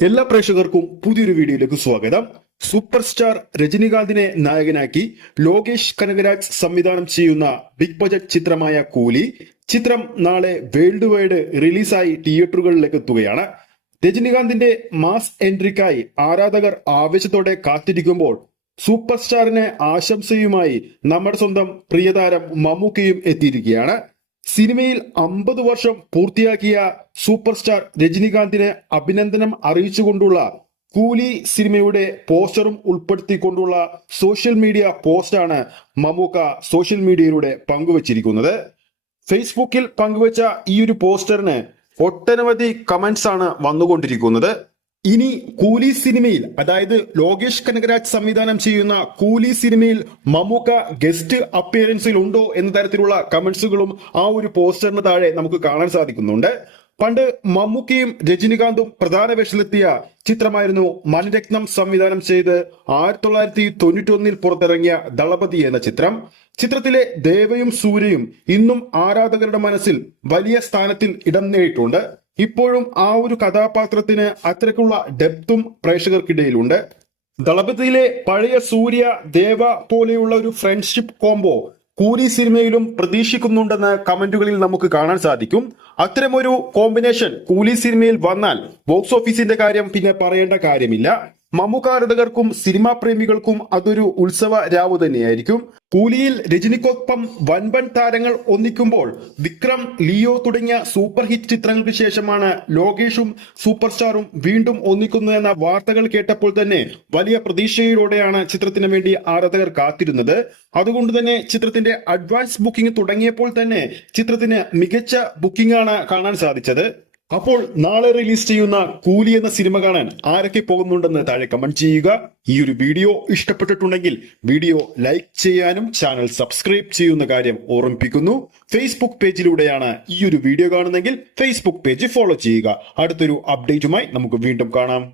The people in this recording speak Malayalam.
എല്ലാ പ്രേക്ഷകർക്കും പുതിയൊരു വീഡിയോയിലേക്ക് സ്വാഗതം. സൂപ്പർ സ്റ്റാർ രജനികാന്തിനെ നായകനാക്കി ലോകേഷ് കനകരാജ് സംവിധാനം ചെയ്യുന്ന ബിഗ് ബജറ്റ് ചിത്രമായ കൂലി ചിത്രം നാളെ വേൾഡ് വൈഡ് റിലീസായി തിയേറ്ററുകളിലേക്ക് എത്തുകയാണ്. രജനികാന്തിന്റെ മാസ് എൻട്രിക്കായി ആരാധകർ ആവേശത്തോടെ കാത്തിരിക്കുമ്പോൾ സൂപ്പർ സ്റ്റാറിന് ആശംസയുമായി നമ്മുടെ സ്വന്തം പ്രിയതാരം മമ്മൂക്കയും എത്തിയിരിക്കുകയാണ്. സിനിമയിൽ 50 വർഷം പൂർത്തിയാക്കിയ സൂപ്പർ സ്റ്റാർ രജനികാന്തിന് അഭിനന്ദനം അറിയിച്ചുകൊണ്ടുള്ള കൂലി സിനിമയുടെ പോസ്റ്ററും ഉൾപ്പെടുത്തിക്കൊണ്ടുള്ള സോഷ്യൽ മീഡിയ പോസ്റ്റാണ് മമ്മൂക്ക സോഷ്യൽ മീഡിയയിലൂടെ പങ്കുവച്ചിരിക്കുന്നത്. ഫേസ്ബുക്കിൽ പങ്കുവച്ച ഈ ഒരു പോസ്റ്ററിന് ഒട്ടനവധി കമന്റ്സ് ആണ് വന്നുകൊണ്ടിരിക്കുന്നത്. ഇനി കൂലി സിനിമയിൽ, അതായത് ലോകേഷ് കനകരാജ് സംവിധാനം ചെയ്യുന്ന കൂലി സിനിമയിൽ മമ്മൂക്ക ഗസ്റ്റ് അപ്പിയറൻസിൽ ഉണ്ടോ എന്ന തരത്തിലുള്ള കമന്റ്സുകളും ആ ഒരു പോസ്റ്ററിന് താഴെ നമുക്ക് കാണാൻ സാധിക്കുന്നുണ്ട്. പണ്ട് മമ്മൂക്കയും രജനികാന്തും പ്രധാന വേഷത്തിലെത്തിയ ചിത്രമായിരുന്നു മണിരത്നം സംവിധാനം ചെയ്ത് 1991 പുറത്തിറങ്ങിയ ദളപതി എന്ന ചിത്രം. ചിത്രത്തിലെ ദേവയും സൂര്യയും ഇന്നും ആരാധകരുടെ മനസ്സിൽ വലിയ സ്ഥാനത്തിൽ ഇടം നേടിയിട്ടുണ്ട്. ഇപ്പോഴും ആ ഒരു കഥാപാത്രത്തിന് അത്തരക്കുള്ള ഡെപ്തും പ്രേക്ഷകർക്കിടയിലുണ്ട്. ദളപതിയിലെ പഴയ സൂര്യ ദേവ പോലെയുള്ള ഒരു ഫ്രണ്ട്ഷിപ്പ് കോംബോ കൂലി സിനിമയിലും പ്രതീക്ഷിക്കുന്നുണ്ടെന്ന് കമന്റുകളിൽ നമുക്ക് കാണാൻ സാധിക്കും. അത്തരമൊരു കോമ്പിനേഷൻ കൂലി സിനിമയിൽ വന്നാൽ ബോക്സ് ഓഫീസിന്റെ കാര്യം പിന്നെ പറയേണ്ട കാര്യമില്ല. മമ്മൂക്ക ആരാധകർക്കും സിനിമാ പ്രേമികൾക്കും അതൊരു ഉത്സവ രാവ് തന്നെയായിരിക്കും. കൂലിയിൽ രജനിക്കൊപ്പം വൻപൻ താരങ്ങൾ ഒന്നിക്കുമ്പോൾ വിക്രം, ലിയോ തുടങ്ങിയ സൂപ്പർ ഹിറ്റ് ചിത്രങ്ങൾക്ക് ശേഷമാണ് ലോകേഷും സൂപ്പർ സ്റ്റാറും വീണ്ടും ഒന്നിക്കുന്നു എന്ന വാർത്തകൾ കേട്ടപ്പോൾ തന്നെ വലിയ പ്രതീക്ഷയിലൂടെയാണ് ചിത്രത്തിന് വേണ്ടി ആരാധകർ കാത്തിരുന്നത്. അതുകൊണ്ട് തന്നെ ചിത്രത്തിന്റെ അഡ്വാൻസ് ബുക്കിംഗ് തുടങ്ങിയപ്പോൾ തന്നെ ചിത്രത്തിന് മികച്ച ബുക്കിംഗ് ആണ് കാണാൻ സാധിച്ചത്. അപ്പോൾ നാളെ റിലീസ് ചെയ്യുന്ന കൂലി എന്ന സിനിമ കാണാൻ ആരൊക്കെ പോകുന്നുണ്ടെന്ന് താഴെ കമന്റ് ചെയ്യുക. ഈ ഒരു വീഡിയോ ഇഷ്ടപ്പെട്ടിട്ടുണ്ടെങ്കിൽ വീഡിയോ ലൈക്ക് ചെയ്യാനും ചാനൽ സബ്സ്ക്രൈബ് ചെയ്യുന്ന കാര്യം ഓർമ്മിപ്പിക്കുന്നു. ഫേസ്ബുക്ക് പേജിലൂടെയാണ് ഈ ഒരു വീഡിയോ കാണുന്നതെങ്കിൽ ഫേസ്ബുക്ക് പേജ് ഫോളോ ചെയ്യുക. അടുത്തൊരു അപ്ഡേറ്റുമായി നമുക്ക് വീണ്ടും കാണാം.